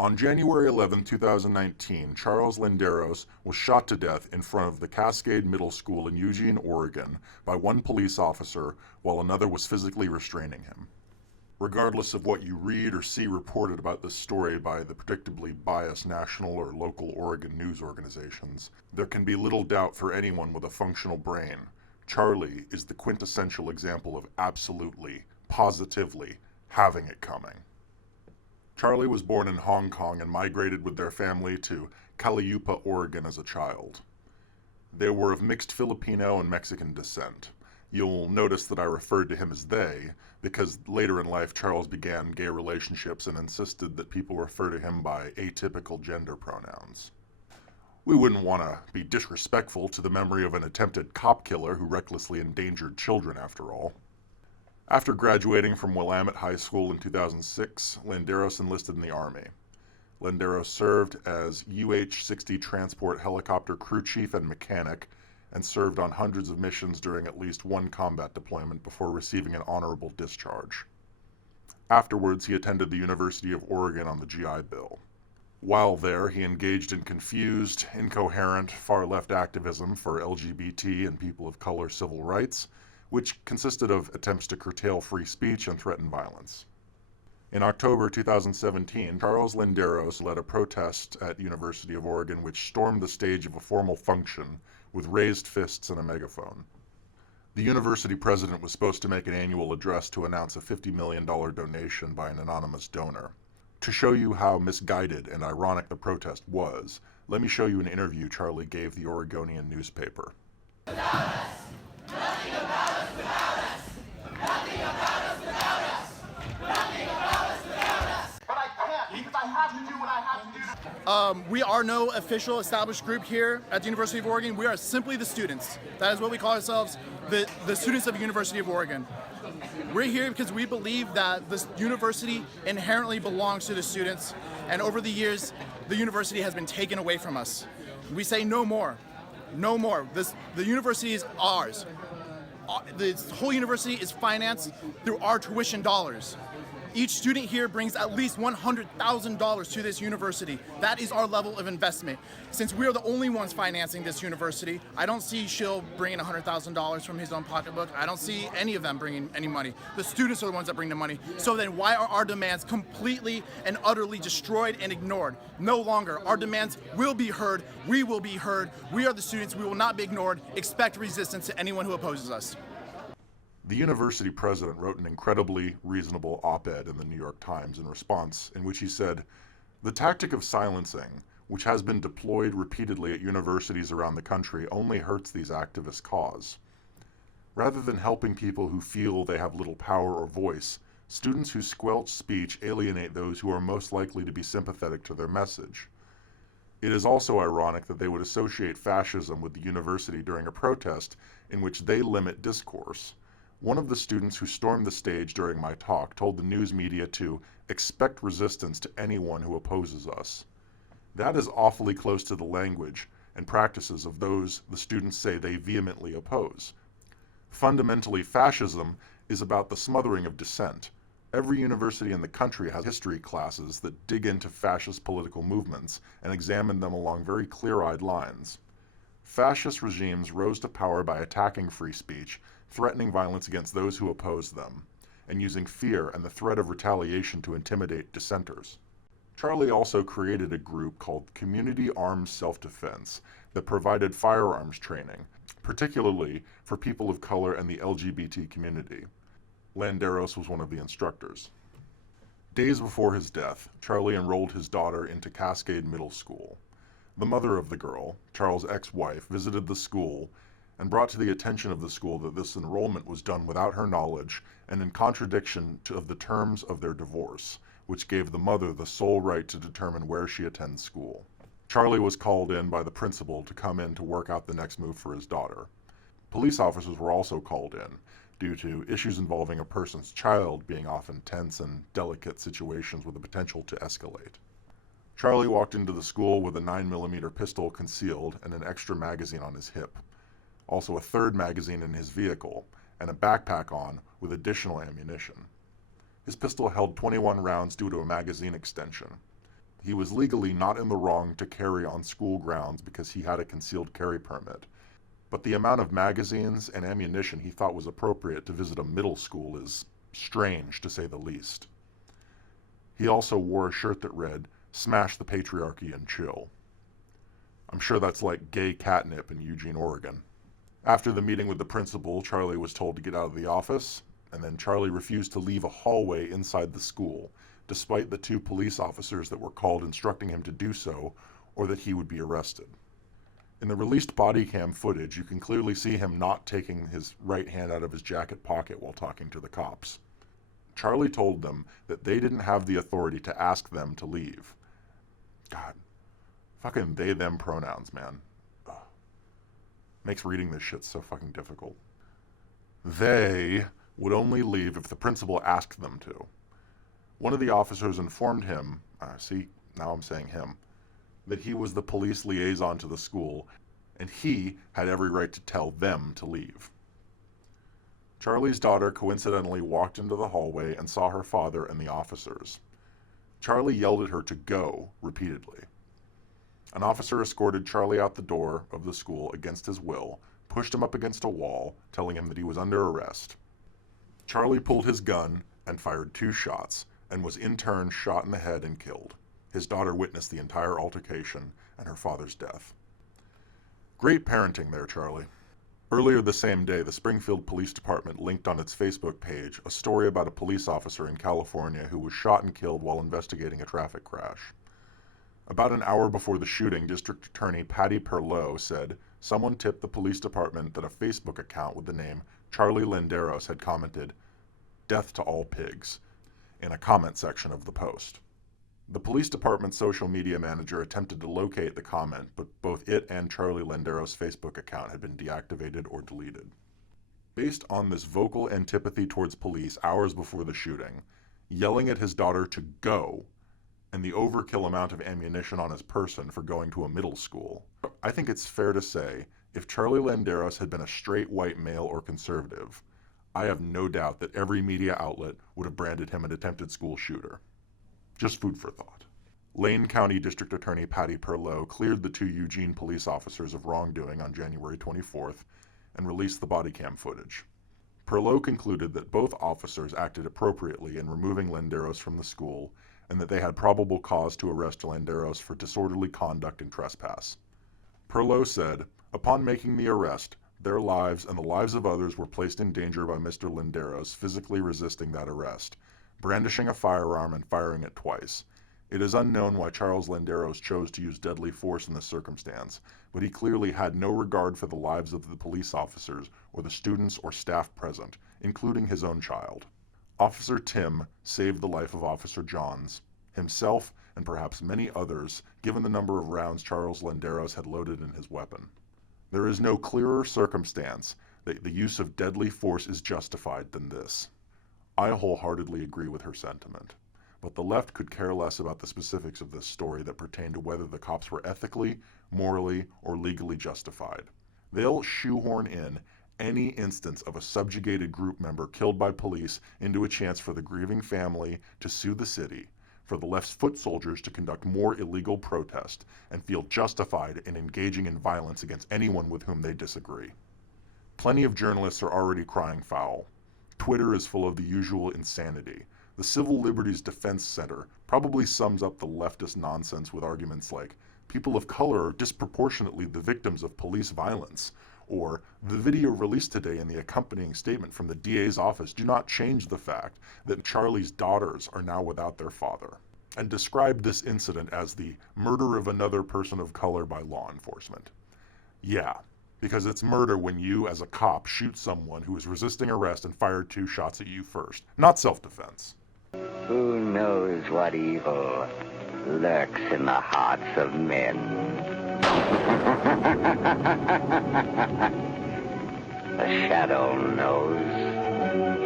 On January 11, 2019, Charles Landeros was shot to death in front of the Cascade Middle School in Eugene, Oregon, by one police officer while another was physically restraining him. Regardless of what you read or see reported about this story by the predictably biased national or local Oregon news organizations, there can be little doubt for anyone with a functional brain. Charlie is the quintessential example of absolutely, positively having it coming. Charlie was born in Hong Kong and migrated with their family to Caliupa, Oregon as a child. They were of mixed Filipino and Mexican descent. You'll notice that I referred to him as they, because later in life Charles began gay relationships and insisted that people refer to him by atypical gender pronouns. We wouldn't want to be disrespectful to the memory of an attempted cop killer who recklessly endangered children, after all. After graduating from Willamette High School in 2006, Landeros enlisted in the Army. Landeros served as UH-60 transport helicopter crew chief and mechanic, and served on hundreds of missions during at least one combat deployment before receiving an honorable discharge. Afterwards, he attended the University of Oregon on the GI Bill. While there, he engaged in confused, incoherent, far-left activism for LGBT and people of color civil rights, which consisted of attempts to curtail free speech and threaten violence. In October 2017, Charles Landeros led a protest at the University of Oregon which stormed the stage of a formal function with raised fists and a megaphone. The university president was supposed to make an annual address to announce a $50 million donation by an anonymous donor. To show you how misguided and ironic the protest was, let me show you an interview Charlie gave the Oregonian newspaper. Without us, nothing about us without us, nothing about us without us, nothing about us without us. But I can't because I have to do what I have to do. We are no official established group here at the University of Oregon. We are simply the students. That is what we call ourselves, the students of the University of Oregon. We're here because we believe that this university inherently belongs to the students, and over the years, the university has been taken away from us. We say no more. No more. The university is ours. The whole university is financed through our tuition dollars. Each student here brings at least $100,000 to this university. That is our level of investment. Since we are the only ones financing this university, I don't see Shill bringing $100,000 from his own pocketbook. I don't see any of them bringing any money. The students are the ones that bring the money. So then why are our demands completely and utterly destroyed and ignored? No longer. Our demands will be heard. We will be heard. We are the students. We will not be ignored. Expect resistance to anyone who opposes us. The university president wrote an incredibly reasonable op-ed in the New York Times in response, in which he said, "The tactic of silencing, which has been deployed repeatedly at universities around the country, only hurts these activists' cause. Rather than helping people who feel they have little power or voice, students who squelch speech alienate those who are most likely to be sympathetic to their message. It is also ironic that they would associate fascism with the university during a protest in which they limit discourse. One of the students who stormed the stage during my talk told the news media to expect resistance to anyone who opposes us. That is awfully close to the language and practices of those the students say they vehemently oppose. Fundamentally, fascism is about the smothering of dissent. Every university in the country has history classes that dig into fascist political movements and examine them along very clear-eyed lines. Fascist regimes rose to power by attacking free speech, threatening violence against those who oppose them, and using fear and the threat of retaliation to intimidate dissenters. Charlie also created a group called Community Armed Self-Defense that provided firearms training, particularly for people of color and the LGBT community. Landeros was one of the instructors. Days before his death, Charlie enrolled his daughter into Cascade Middle School. The mother of the girl, Charles' ex-wife, visited the school and brought to the attention of the school that this enrollment was done without her knowledge and in contradiction of the terms of their divorce, which gave the mother the sole right to determine where she attends school. Charlie was called in by the principal to come in to work out the next move for his daughter. Police officers were also called in due to issues involving a person's child being often tense and delicate situations with the potential to escalate. Charlie walked into the school with a 9mm pistol concealed and an extra magazine on his hip. Also a third magazine in his vehicle, and a backpack on with additional ammunition. His pistol held 21 rounds due to a magazine extension. He was legally not in the wrong to carry on school grounds because he had a concealed carry permit, but the amount of magazines and ammunition he thought was appropriate to visit a middle school is strange, to say the least. He also wore a shirt that read, "Smash the patriarchy and chill." I'm sure that's like gay catnip in Eugene, Oregon. After the meeting with the principal, Charlie was told to get out of the office, and then Charlie refused to leave a hallway inside the school, despite the 2 police officers that were called instructing him to do so, or that he would be arrested. In the released body cam footage, you can clearly see him not taking his right hand out of his jacket pocket while talking to the cops. Charlie told them that they didn't have the authority to ask them to leave. God, fucking they, them pronouns, man. Ugh. Makes reading this shit so fucking difficult. They would only leave if the principal asked them to. One of the officers informed him, now I'm saying him, that he was the police liaison to the school, and he had every right to tell them to leave. Charlie's daughter coincidentally walked into the hallway and saw her father and the officers. Charlie yelled at her to go repeatedly. An officer escorted Charlie out the door of the school against his will, pushed him up against a wall, telling him that he was under arrest. Charlie pulled his gun and fired 2 shots, and was in turn shot in the head and killed. His daughter witnessed the entire altercation and her father's death. Great parenting there, Charlie. Earlier the same day, the Springfield Police Department linked on its Facebook page a story about a police officer in California who was shot and killed while investigating a traffic crash. About an hour before the shooting, District Attorney Patty Perlow said someone tipped the police department that a Facebook account with the name Charlie Landeros had commented, "Death to all pigs," in a comment section of the post. The police department's social media manager attempted to locate the comment, but both it and Charlie Landeros' Facebook account had been deactivated or deleted. Based on this vocal antipathy towards police hours before the shooting, yelling at his daughter to go, and the overkill amount of ammunition on his person for going to a middle school, I think it's fair to say, if Charlie Landeros had been a straight white male or conservative, I have no doubt that every media outlet would have branded him an attempted school shooter. Just food for thought. Lane County District Attorney Patty Perlow cleared the 2 Eugene police officers of wrongdoing on January 24th and released the body cam footage. Perlow concluded that both officers acted appropriately in removing Landeros from the school and that they had probable cause to arrest Landeros for disorderly conduct and trespass. Perlow said, upon making the arrest, their lives and the lives of others were placed in danger by Mr. Landeros physically resisting that arrest, brandishing a firearm and firing it twice. It is unknown why Charles Landeros chose to use deadly force in this circumstance, but he clearly had no regard for the lives of the police officers or the students or staff present, including his own child. Officer Tim saved the life of Officer Johns, himself, and perhaps many others, given the number of rounds Charles Landeros had loaded in his weapon. There is no clearer circumstance that the use of deadly force is justified than this. I wholeheartedly agree with her sentiment, but the left could care less about the specifics of this story that pertain to whether the cops were ethically, morally, or legally justified. They'll shoehorn in any instance of a subjugated group member killed by police into a chance for the grieving family to sue the city, for the left's foot soldiers to conduct more illegal protest, and feel justified in engaging in violence against anyone with whom they disagree. Plenty of journalists are already crying foul. Twitter is full of the usual insanity. The Civil Liberties Defense Center probably sums up the leftist nonsense with arguments like, people of color are disproportionately the victims of police violence, or the video released today and the accompanying statement from the DA's office do not change the fact that Charlie's daughters are now without their father, and described this incident as the murder of another person of color by law enforcement. Yeah, because it's murder when you, as a cop, shoot someone who is resisting arrest and fired 2 shots at you first, not self-defense. Who knows what evil lurks in the hearts of men? The shadow knows.